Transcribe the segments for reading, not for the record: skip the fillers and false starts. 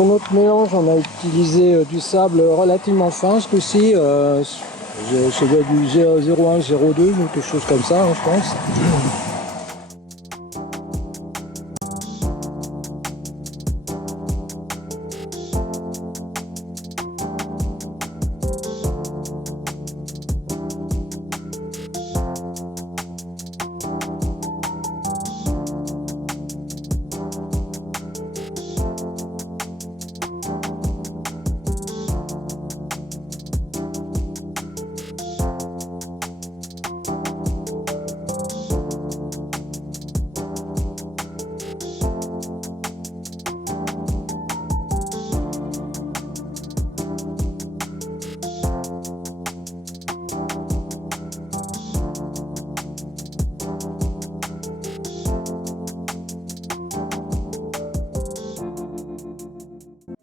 Pour notre mélange, on a utilisé du sable relativement fin ce coup-ci. Ça doit être du 0,1, 0,2 ou quelque chose comme ça, hein, je pense.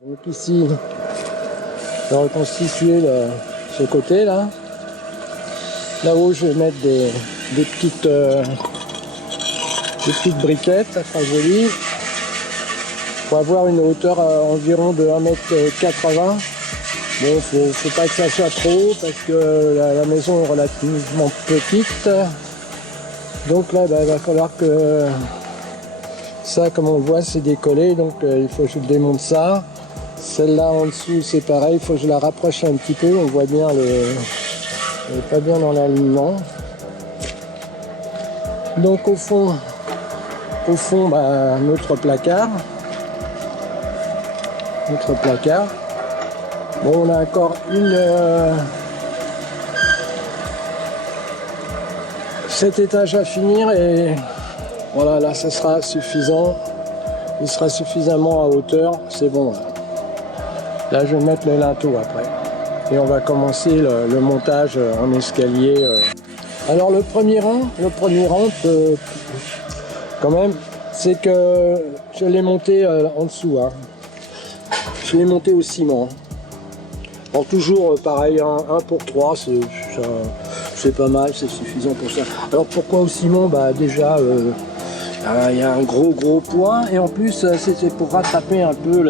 Donc ici, je vais reconstituer ce côté là. Là-haut, je vais mettre des petites briquettes, ça sera joli. Pour avoir une hauteur environ de 1,80 m. Bon, faut pas que ça soit trop haut parce que la maison est relativement petite. Donc là, il va falloir que ça, comme on le voit, c'est décollé. Donc il faut que je démonte ça. Celle-là en dessous, c'est pareil, il faut que je la rapproche un petit peu. On voit bien elle n'est pas bien dans l'alignement. Donc au fond, notre placard. Bon, on a encore cet étage à finir et voilà, là ça sera suffisant. Il sera suffisamment à hauteur, c'est bon là. Là je vais mettre le linteau après. Et on va commencer le montage en escalier. Alors le premier rang quand même, c'est que je l'ai monté en dessous. Hein. Je l'ai monté au ciment. Alors toujours pareil, 1 pour 3, c'est pas mal, c'est suffisant pour ça. Alors pourquoi au ciment? Bah déjà, il y a un gros poids et en plus c'est pour rattraper un peu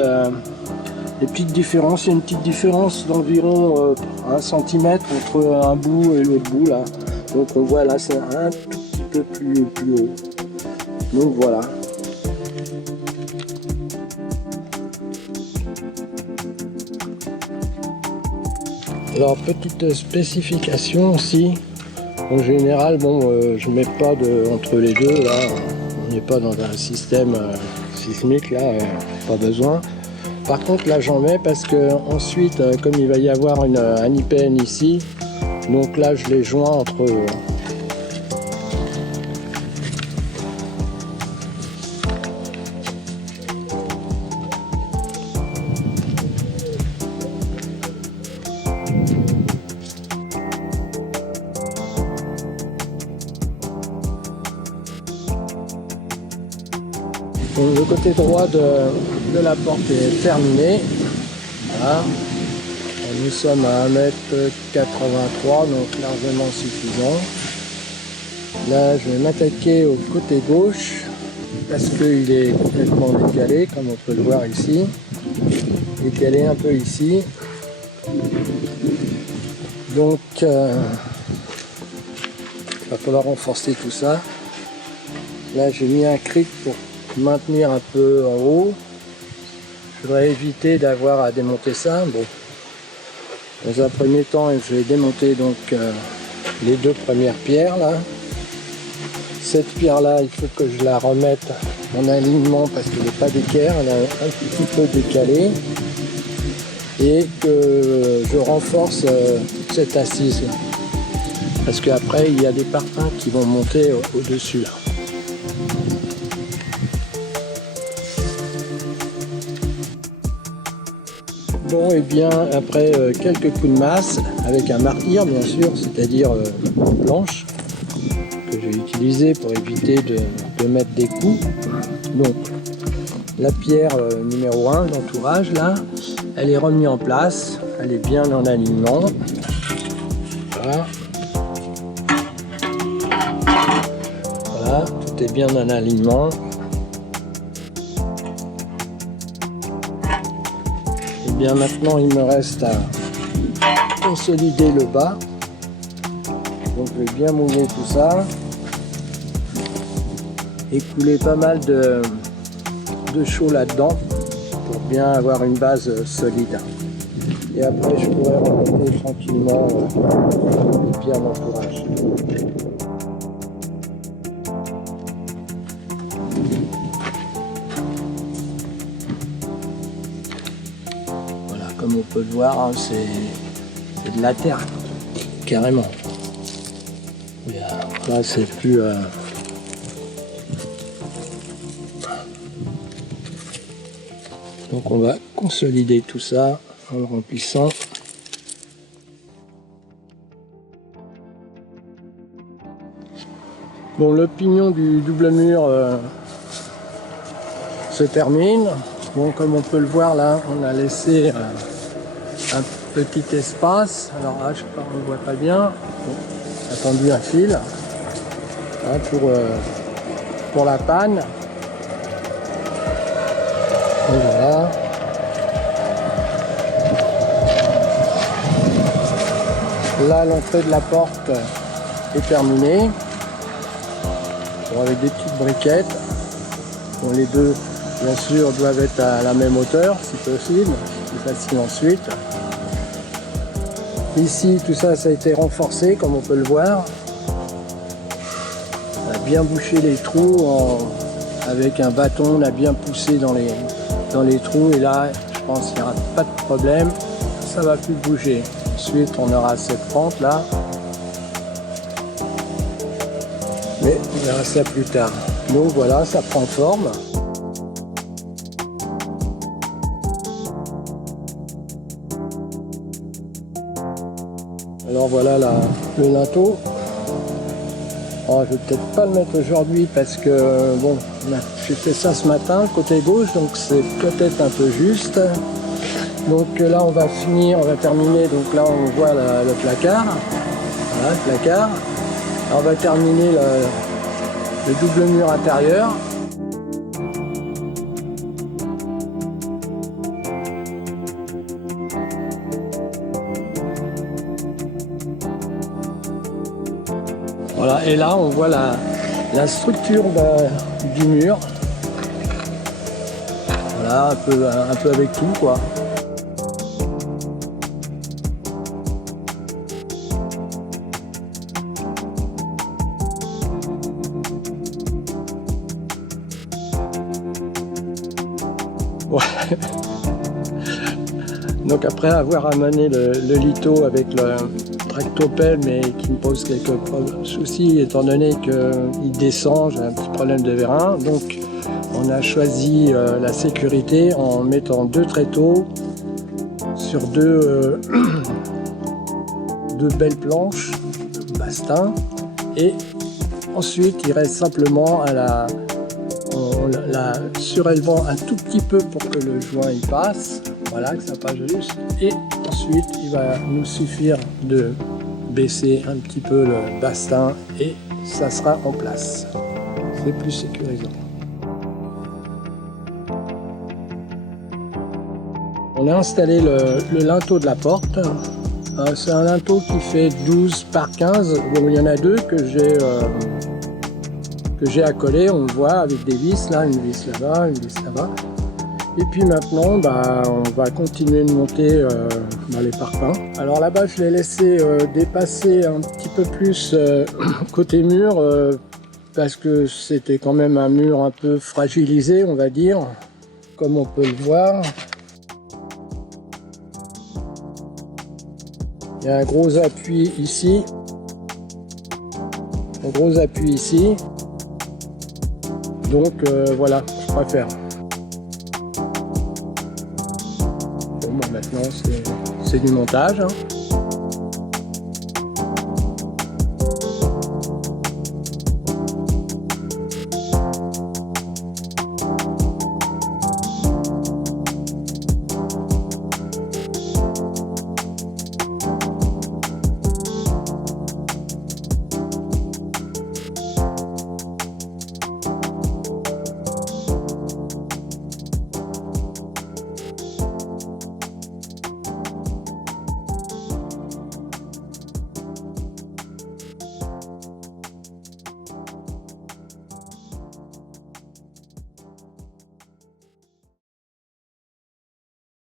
les petites différences. Il y a une petite différence d'environ 1 cm entre un bout et l'autre bout là. Donc on voit là c'est un tout petit peu plus haut. Donc voilà. Alors petite spécification aussi. En général, bon, je mets pas entre les deux là. On n'est pas dans un système sismique là, pas besoin. Par contre là j'en mets parce que ensuite comme il va y avoir un IPN ici, donc là je les joins entre eux. Donc, le côté droit de la porte est terminé. Voilà. Nous sommes à 1,83 m, donc largement suffisant. Là, je vais m'attaquer au côté gauche parce qu'il est complètement décalé, comme on peut le voir ici. Décalé un peu ici. Donc, il va falloir renforcer tout ça. Là, j'ai mis un cric pour maintenir un peu en haut. Je voudrais éviter d'avoir à démonter ça. Bon, dans un premier temps, je vais démonter donc les 2 premières pierres là. Cette pierre là, il faut que je la remette en alignement parce qu'elle n'est pas d'équerre, elle est un petit peu décalée, et que je renforce cette assise là. Parce qu'après il y a des parpaings qui vont monter au-dessus là. Bon, et bien après quelques coups de masse avec un martyr bien sûr, c'est-à-dire une planche que j'ai utilisé pour éviter de mettre des coups. Donc la pierre numéro 1 d'entourage là, elle est remise en place, elle est bien en alignement. Voilà. Voilà, tout est bien en alignement. bien maintenant il me reste à consolider le bas. Donc je vais bien mouiller tout ça. Et couler pas mal de chaud là-dedans pour bien avoir une base solide. Et après je pourrais remonter tranquillement bien l'entourage. Voilà, comme on peut le voir, hein, c'est de la terre, carrément. Et, là c'est plus... Donc on va consolider tout ça en le remplissant. Bon, le pignon du double mur se termine. Bon, comme on peut le voir là, on a laissé un petit espace. Alors là, je sais pas, on ne voit pas bien. Bon, j'ai attendu un fil hein, pour la panne. Et voilà. Là, l'entrée de la porte est terminée. Bon, avec des petites briquettes. Bon, les deux, bien sûr, doivent être à la même hauteur, si possible. C'est facile ensuite. Ici, tout ça, ça a été renforcé, comme on peut le voir. On a bien bouché les trous avec un bâton. On a bien poussé dans les trous. Et là, je pense qu'il n'y aura pas de problème. Ça va plus bouger. Ensuite, on aura cette pente là. Mais on verra ça plus tard. Donc voilà, ça prend forme. Alors voilà le linteau. Oh, je vais peut-être pas le mettre aujourd'hui parce que bon, j'ai fait ça ce matin côté gauche, donc c'est peut-être un peu juste. Donc là on va finir, on va terminer. Donc là on voit le placard. Voilà le placard. Alors, on va terminer le double mur intérieur. Voilà, et là on voit la structure du mur. Voilà, un peu avec tout quoi. Ouais. Donc après avoir amené le litho avec le tractopelle, mais qui me pose quelques soucis étant donné qu'il descend, j'ai un petit problème de vérin. Donc on a choisi la sécurité en mettant deux tréteaux sur deux belles planches Bastin, et ensuite il reste simplement à la surélevant un tout petit peu pour que le joint y passe, voilà, que ça passe juste, et ensuite il va nous suffire de baisser un petit peu le bastin et ça sera en place. C'est plus sécurisant. On a installé le linteau de la porte. C'est un linteau qui fait 12 par 15. Bon, il y en a deux que j'ai accolé, on le voit avec des vis là, une vis là-bas, une vis là-bas. Et puis maintenant, on va continuer de monter les parpaings. Alors là-bas, je l'ai laissé dépasser un petit peu plus côté mur parce que c'était quand même un mur un peu fragilisé, on va dire, comme on peut le voir. Il y a un gros appui ici, un gros appui ici. Donc voilà, je préfère. Bon, maintenant c'est du montage. Hein.